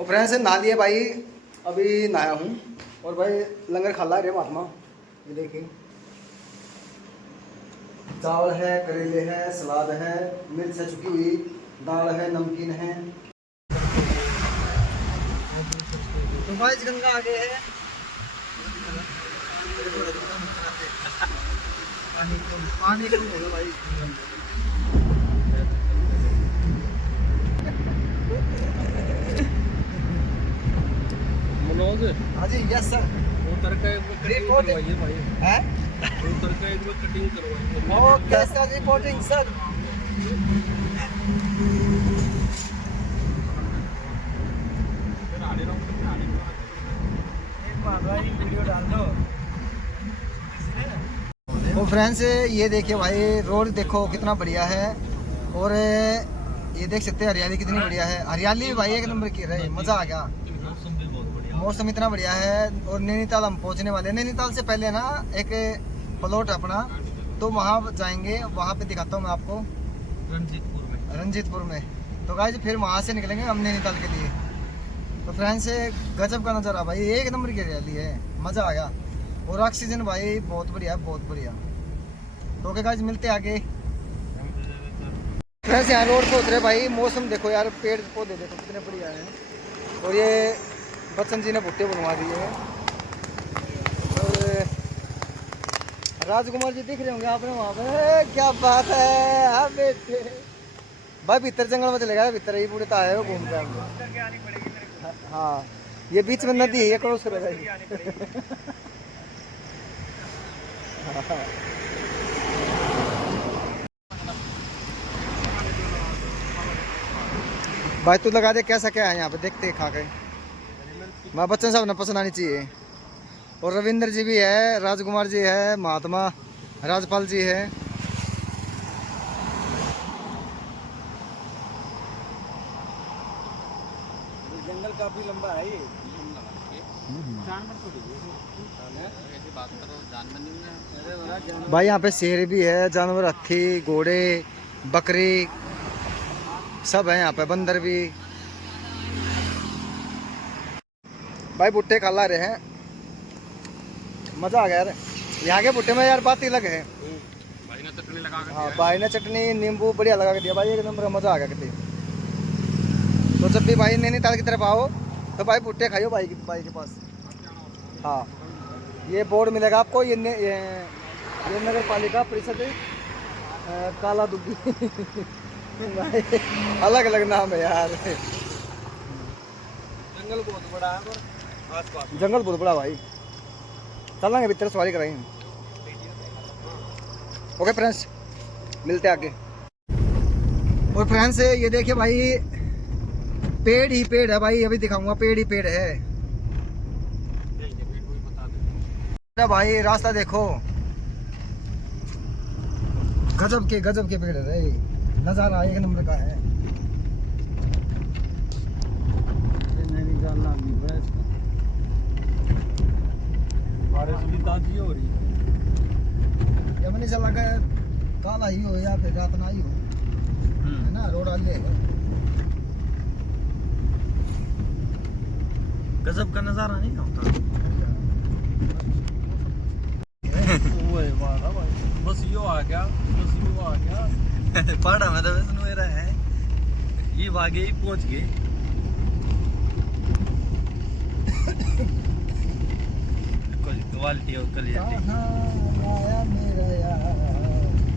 और फ्रेंड्स नहा लिए भाई, अभी नहाया हूँ। और भाई लंगर खा ला रे महात्मा। ये देखिए चावल है, करेले है, सलाद है, मिर्च है चुकी हुई, दाल है, नमकीन है। तो भाई गंगा आ गए है। पानी कम होगा भाई। मनोज हाँ जी, यस सर। उतर का एक कटिंग करवाइए भाई। हैं? उतर का एक कटिंग करवाइए। Okay sir, reporting sir. Video डाल दो। तो फ्रेंड्स ये देखिए भाई, रोड देखो कितना बढ़िया है। और ये देख सकते हैं हरियाली कितनी बढ़िया है। हरियाली भाई एक नंबर की रही, मज़ा आ गया। मौसम भी बहुत बढ़िया, मौसम इतना बढ़िया है। और नैनीताल हम पहुंचने वाले हैं। नैनीताल से पहले ना एक प्लॉट अपना, तो वहाँ जाएंगे, वहाँ पे दिखाता हूँ मैं आपको। रंजीतपुर में। तो गाइस फिर वहाँ से निकलेंगे हम नैनीताल के लिए। तो फ्रेंड्स गजब का नज़ारा भाई, एक नंबर की हरियाली है, मज़ा आ गया। और ऑक्सीजन भाई बहुत बढ़िया है, बहुत बढ़िया। तो ओके गाइस मिलते हैं आगे। फ्रेंड्स यहाँ रोड पे उतरे भाई, मौसम देखो यार, पेड़ पौधे देखो कितने बढ़िया हैं। और ये बच्चन जी ने भुट्टे बनवा दिए हैं। और राजकुमार जी दिख रहे होंगे आपने वहाँ पे। क्या बात है, हाँ बेटे भाई भीतर जंगल में चलेगा, भीतर ही पूरे आए हो घूम के। हाँ ये बीच में नदी है, ये क्रॉस करेगा। भाई तू लगा दे कैसा क्या है यहाँ पे, देखते हैं खा के। मैं बच्चन साहब ने पसंद आनी चाहिए। और रविंद्र जी भी है, राजकुमार जी है, महात्मा राजपाल जी है। जंगल काफी लंबा है ये। भाई यहाँ पे शेर भी है, जानवर, हाथी, घोड़े, बकरी सब है यहाँ पे, बंदर भी। भाई भुट्टे खा ला रहे हैं, मजा आ गया यार। यहाँ के भुट्टे में यार बात ही अलग है। भाई ने चटनी लगा के हाँ भाई ने चटनी नींबू बढ़िया लगा के दिया भाई, एक नंबर मजा आ गया कितनी। तो जब भी भाई नैनीताल की तरफ आओ तो भाई भुट्टे खाइयो भाई के पास। हाँ ये बोर्ड मिलेगा आपको, ये नगर पालिका परिषद काला दुग्गी। अलग अलग नाम है यार। जंगल बहुत बड़ा है और आसपास जंगल बहुत बड़ा भाई, चलेंगे भीतर सवारी कराएंगे। ओके फ्रेंड्स मिलते हैं आगे। और फ्रेंड्स ये देखिए भाई, पेड़ ही पेड़ है भाई, अभी दिखाऊंगा, पेड़ ही पेड़ है। भाई रास्ता देखो, गजब के पेड़ है, नजारा एक नंबर का है। बारिश भी ताजी हो रही है। जब नहीं चला गया काला ही हो या फिर रात ना ही हो, है ना, रोड आगे है। गजब का नजारा नहीं होता। बस यो आ गया, बस यो आ गया। पहाड़ा में तो वैसे मेरा है, ये आगे ही पहुंच गए। क्वालिटी और क्वालिटी मेरा यार,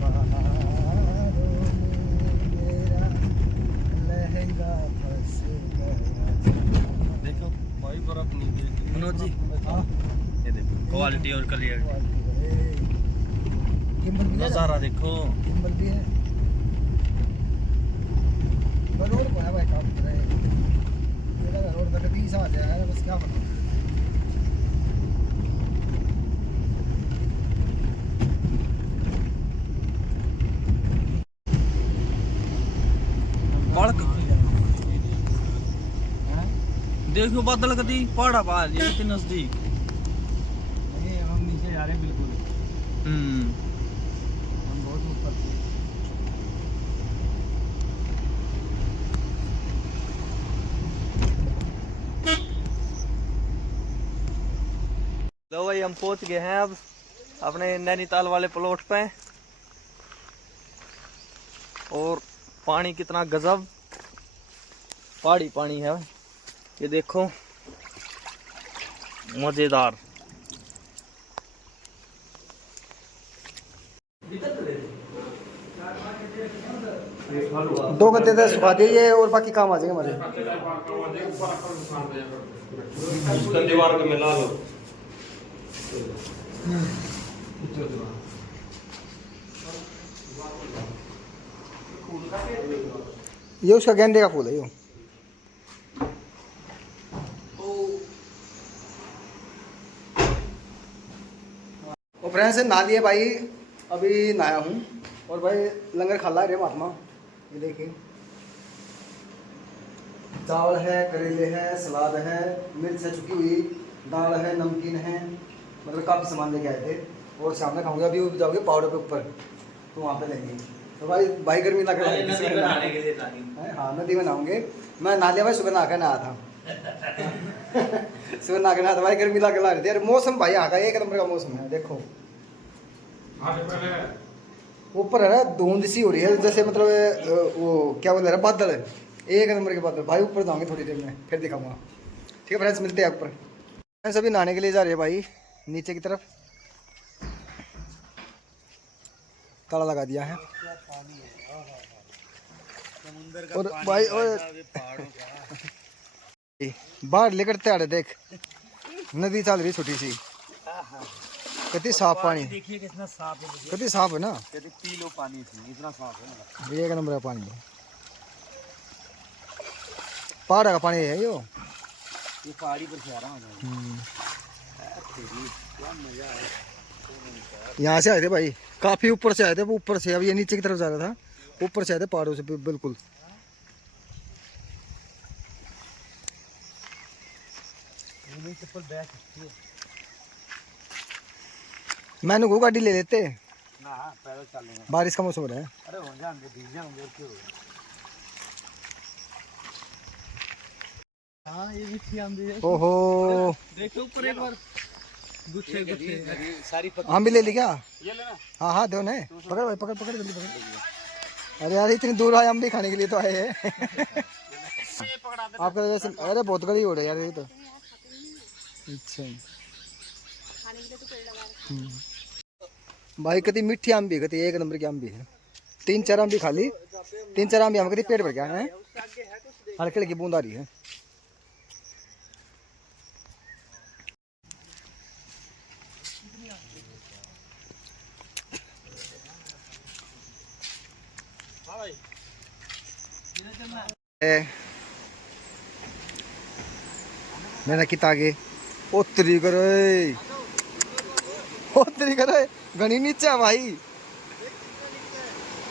पहाड़ों में मेरा लहंगा फंस गया। देखो भाई बर्फ नहीं गिरी। मनोज जी ये देखो क्वालिटी और क्वालिटी, किम्बल भी है, नजारा देखो। किम्बल भी है। रोड को है भाई, काम कर रहे हैं रोड का, कभी ऐसा आ जाए बस क्या बताऊं। देखो बादल कदी पहाड़ा पा ये इतने नजदीक। ये हम नीचे जा रहे हैं बिल्कुल। हम बहुत ऊपर थे। लो भाई, हम पहुंच गए हैं अब अपने नैनीताल वाले प्लॉट पे। और पानी कितना गजब पहाड़ी पानी है, ये देखो, मजेदार। दो गद्दे तो सुखा दिए और बाकी काम आ जाएंगे हमारे। दीवार को मिला लो। ये उसका गेंदे का फूल है ये। और फ्रेंड्स नहा लिए भाई, अभी नहाया हूँ। और भाई लंगर खा ला रे महात्मा, ये देखिए चावल है, करेले है, सलाद है, मिर्च है चुकी हुई, दाल है, नमकीन है, मतलब काफ़ी सामान लेके आए थे। और शाम में खाऊंगा, अभी जाओगे पाउडर पे ऊपर तो वहाँ पे लेंगे। तो भाई गर्मी लग रहा है। हाँ नदी में नहाऊंगे। मैं नहा लिया भाई, सुबह नहा कर नहा था। सुबह नहा कर नहा था भाई, गर्मी लग रही थी यार। मौसम भाई यहाँ का एक नंबर का मौसम है, देखो ऊपर है ना धुंध सी हो रही है, जैसे मतलब वो क्या बोल रहे हैं, बादल है, एक नंबर के बादल भाई। ऊपर जाऊंगे थोड़ी देर में, फिर दिखाऊंगा। ठीक है फ्रेंड्स, मिलते हैं ऊपर। फ्रेंड्स अभी नहाने के लिए जा रहे हैं भाई नीचे की तरफ, ताला लगा दिया है। और भाई और बाहर लेकर तैयार देख, नदी चल रही छोटी सी, कितनी साफ पानी, देखिए कितना साफ है, कितनी साफ है ना, पी लो पानी इसमें, इतना साफ है। एक नंबर का पानी है, पहाड़ का पानी है यो। ये पहाड़ी पर से आ रहा हूँ। यहाँ से आए थे भाई, काफी ऊपर से आए थे, वो ऊपर से, अब ये नीचे की तरफ जा रहा था, ऊपर से आए थे पहाड़ों से बिल्कुल। मैंने को गाड़ी ले लेते ना, पैदल चल लेंगे, बारिश का मौसम हो रहा है। अरे हो जाएंगे, भीग जाएंगे क्यों। हाँ ये भी आंधी है। ओहो देखो ऊपर एक बार, गुच्छे गुच्छे सारी आम भी ले ली क्या? ये लेना। हाँ हाँ दो ने, पकड़ भाई, पकड़ पकड़ जल्दी पकड़। अरे यार इतनी दूर आए, हम भी खाने के लिए तो आए हैं। आपका वैसे, अरे बहुत गड़ी हो रही है यार ये तो। अच्छा भाई कितनी मीठी आम भी, कितनी एक नंबर की आम भी है। 3-4 आम भी खा ली, 3-4 आम भी हम, कितनी पेट भर गया है। हल्की हल्की बूंद आ रही है। मेरा किता आगे ओतरी करे, ओतरी करे, घनी नीचे है भाई,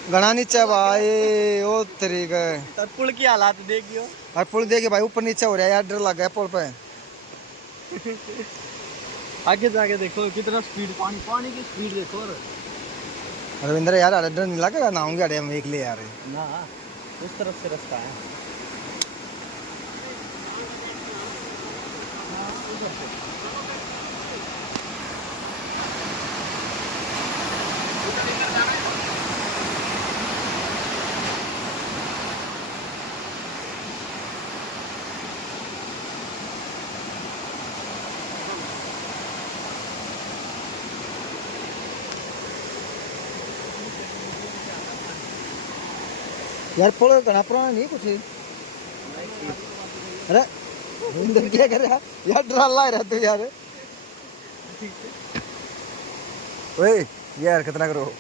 घना नीचे है भाई, ओतरी गए। तब पुल की हालात देखियो। और पुल देखिए भाई, ऊपर नीचे हो रहा है यार, डर लग गया पुल पे। आगे जाके देखो कितना स्पीड, पानी पानी की स्पीड देखो। रविंद्र यार डर नहीं लगेगा, नहाऊंगे अरे हम एक ले यार। ना उस तरफ से रास्ता है। यार पुल घना पुराना नहीं कुछ। अरे रविंद्र क्या कर रहा यार, डरा ला रहा तू यार। ओए ये हरकत ना करो।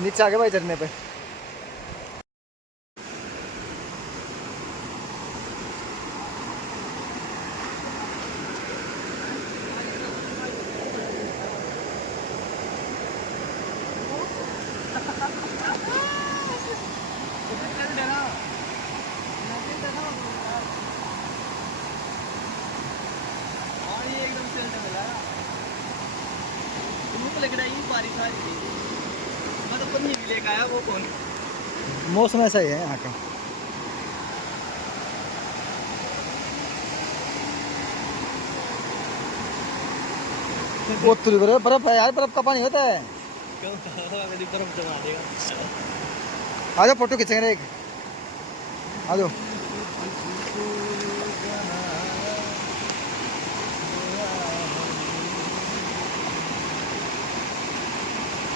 नीचे आ गए भाई झरने पे। बारिश आ रही थी, मैं तो पन्नी भी लेकर आया, वो कौन? मौसम ऐसा ही है यहाँ का। वो बर्फ है यार, बर्फ का पानी होता है। क्यों? कभी बर्फ जमा देगा। आ जाओ फोटो खींचेंगे एक, आ जाओ।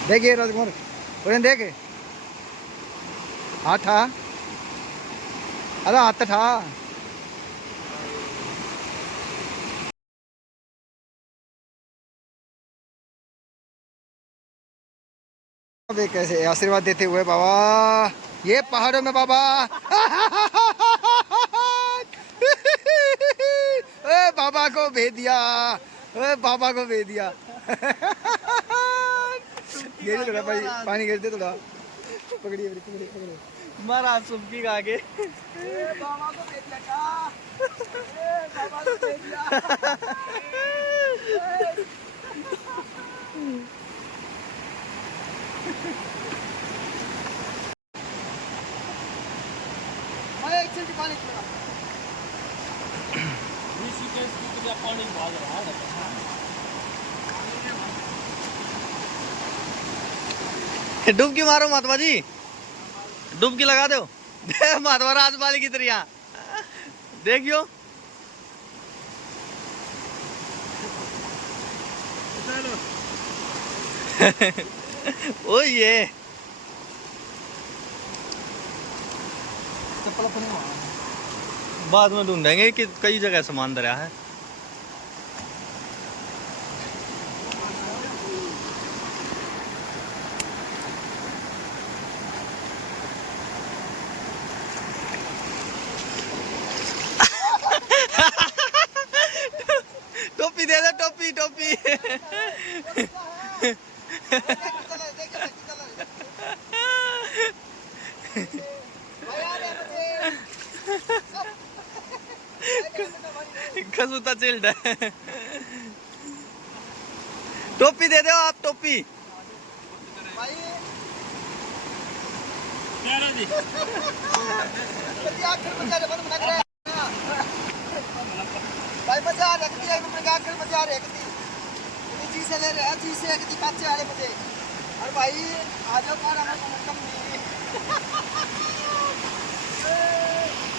देखिए राजकुमार, उन्हें देखे हाथ था, अरे हाथ था। अबे कैसे आशीर्वाद देते हुए बाबा, ये पहाड़ों में बाबा। ए बाबा को भेज दिया, ए बाबा को भेज दिया। गिर थोड़ा भाई, पानी गिरते थोड़ा, पकड़िए पकड़िए पकड़िए। महाराज सुबकी का आगे बाबा को भेज दिया क्या? बाबा को भेज दिया। पानी पानी भाग रहा है। डुबकी मारो महात्मा जी, डुबकी लगा दो। महात्मा राजपाल की तरह देखियो। ओ ये चप्पल अपने बाद में ढूंढेंगे कि कई जगह सामान दरिया है। टोपी दे दे, टोपी टोपी। खसूता चिल्ड है। टोपी दे दो आप, टोपी। भाई मजा आ रहा है, आखिर मजा आ रहा है जी से ले रहे हैं, जी से एक काचे वाले मुझे। और भाई आ जाओ पारा में कम नहीं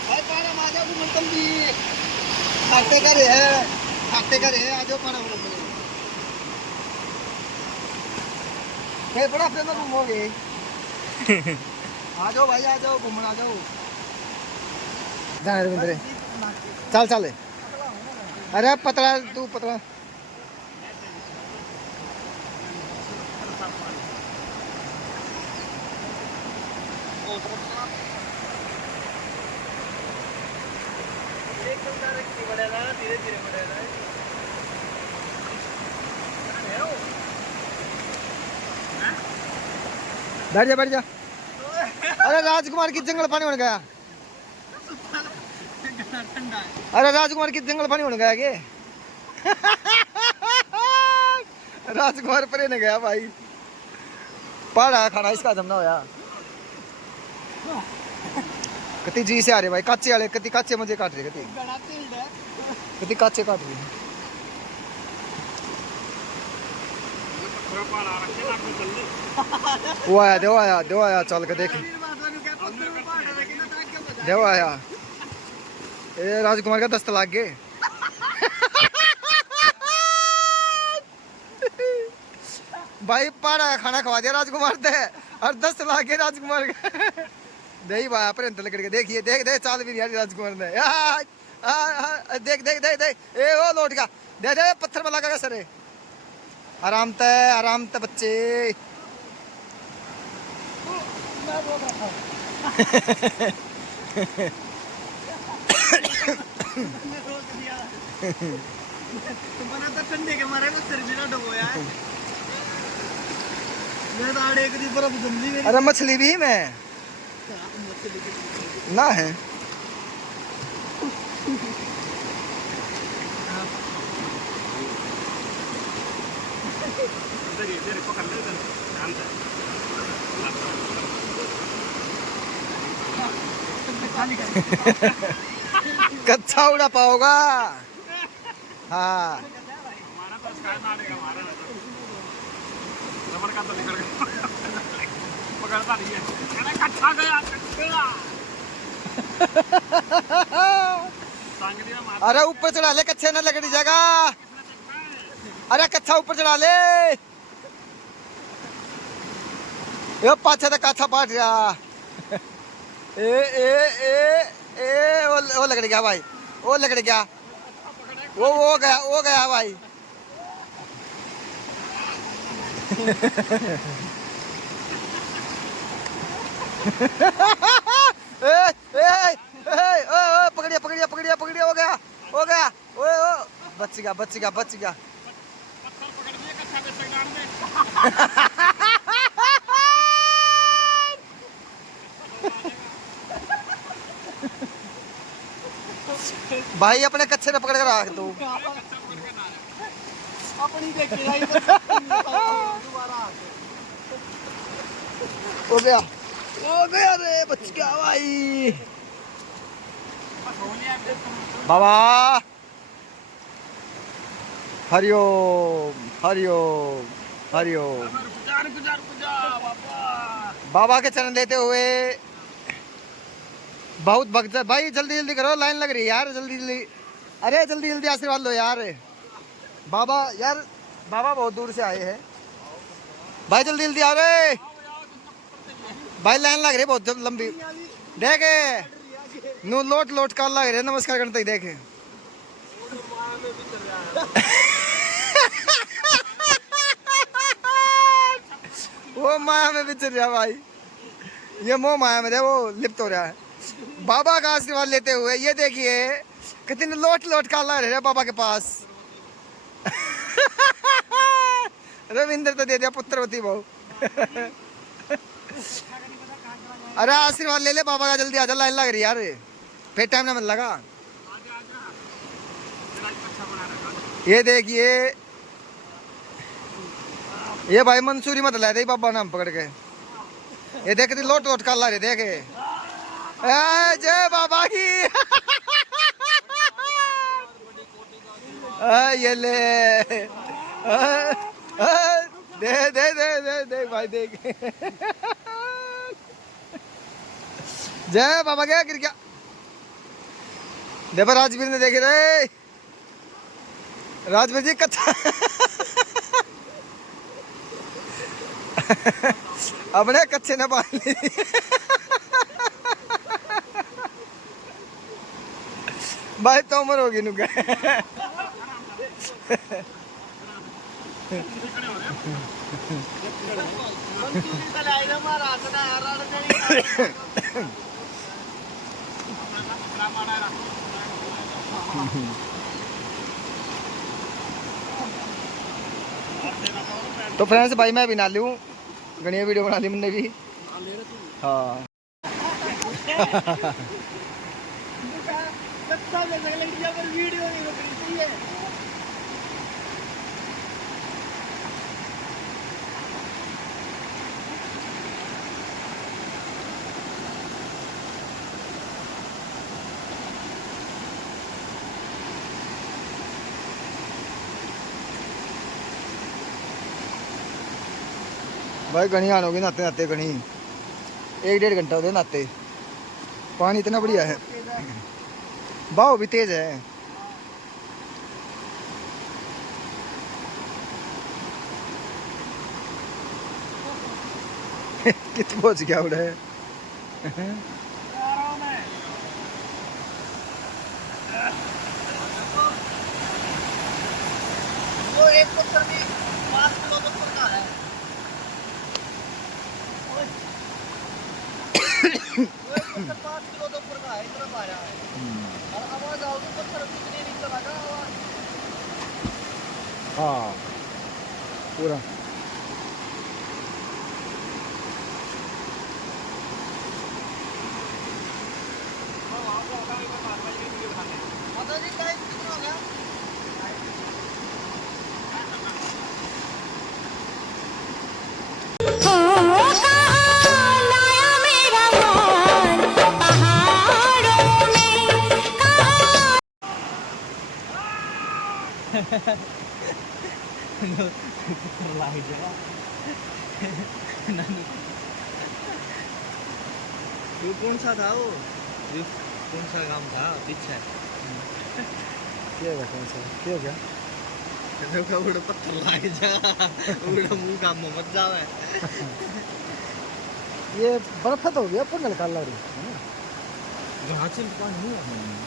भाई, पारा में आ जाओ कम भी खाते का रे है, खाते का रे है, आ जाओ पारा में कहीं बड़ा फेमस घूमोगे। आ जाओ भाई, आ जाओ घूमना, आ जाओ। जाने रविंद्र, चल चल। अरे पतला तू पतला। धीरे धीरे बढ़ेगा। बैठ जा बैठ जा। अरे राजकुमार की जंगल पानी बन गया। अरे राजकुमार की जंगल पानी बन गया के। राजकुमार परे ने गया भाई, पहाड़ा खाना इसका जमना होया। कति जी से आ रहे भाई, काचे वाले कति काचे मजे काट रहे, कति काचे काट रहे। वो आया, देव आया, देव आया, चल के देख, देव आया। ए राजकुमार का दस्त लाग गए। भाई पहाड़ा का खाना खवा दिया राजकुमार ने, और दस्त लाग गए राजकुमार का। दही भाई पर लकड़ के देखिए, देख देख चाल भी यार राजकुमार ने। देख देख देख देख, ए वो लौट गया, दे दे पत्थर में लगा सरे। आराम ते बच्चे। ठंडे के मारे सर भी ना डुबोया है। मैं तो आड़े की बर्फ जमली मेरी। अरे मछली भी में ना है। कच्चा उड़ा पाओगा। हाँ पकड़ता नहीं है। अरे कच्चा गया, कच्चा। अरे ऊपर चढ़ा ले, कच्चे ना लकड़ी जाएगा। अरे कच्चा ऊपर चढ़ा ले। ये पाछे तक काछा पाट गया। ए ए ए ए वो लकड़ी गया भाई, वो लकड़ी गया, वो गया भाई। ए ए ए पकड़िया पकड़िया पकड़िया पकड़िया, हो गया ओ बच गया बच गया बच गया। भाई अपने कच्चे ने पकड़ कर रख दो। अपनी दोबारा हो गया रे, बच गया भाई। बाबा हरिओम हरिओम हरिओम। बाबा के चरण लेते हुए बहुत भक्त भाई, जल्दी जल्दी करो, लाइन लग रही है यार, जल्दी जल्दी। अरे जल्दी जल्दी आशीर्वाद लो यार। बाबा यार, बाबा बहुत दूर से आए हैं भाई, जल्दी जल्दी आ रहे भाई, लाइन लग रही है बहुत लंबी। देखे नो लोट लोट काल लग रहे, नमस्कार करते ही देखे। वो माया में बिचर रहा भाई, ये मोह माया में वो लिप्त हो रहा है। बाबा का आशीर्वाद लेते हुए ये देखिए कितने लोट लोट काल लग रहे बाबा के पास। रविंद्र तो दे दिया पुत्रवती बहू। अरे आशीर्वाद ले ले बाबा का, जल्दी आजा, लाइन लग रही यार, फिर टाइम ना मिल लगा। ये देखिए, ये भाई मंसूरी मत ला दे बाबा नाम पकड़ के। ये देख लोट लोट काल ला रहे, देखे जय बाबा की। ये ले दे दे दे दे दे भाई, देख। जय बाबा, गया गिर गया। देखो राजवीर ने देखे रे, राजवीर जी कच्चा। अपने कच्चे ने बांध ली। भाई तो उम्र होगी नुका। तो फ्रेंड्स भाई मैं भी ना लूँ, गणिया वीडियो बना ली मैंने भी। हाँ भाई घनी आन होगी नहाते नहाते, घनी 1-1.5 घंटा हो गया नहाते। पानी इतना बढ़िया है, बहाव भी तेज है। कित पहुंच गया उड़े। वो एक पत्थर भी 5 किलो पत्थर का है। वो एक पत्थर 5 किलो तो ऊपर का है, इतना पाया है। और आवाज आओगी पत्थर कितने नीचे लगा आवाज। हाँ पूरा माता जी टाइम कितना हो गया? लाग जा वो कौन सा था वो कौन सा काम था पीछे क्या होगा कौन सा क्या हो गया का उड़ा पत्थर लाग जा उड़ा मुंह काम में मत जावे ये बर्फ तो हो गया पर निकाल रही है ना घाचे पानी नहीं है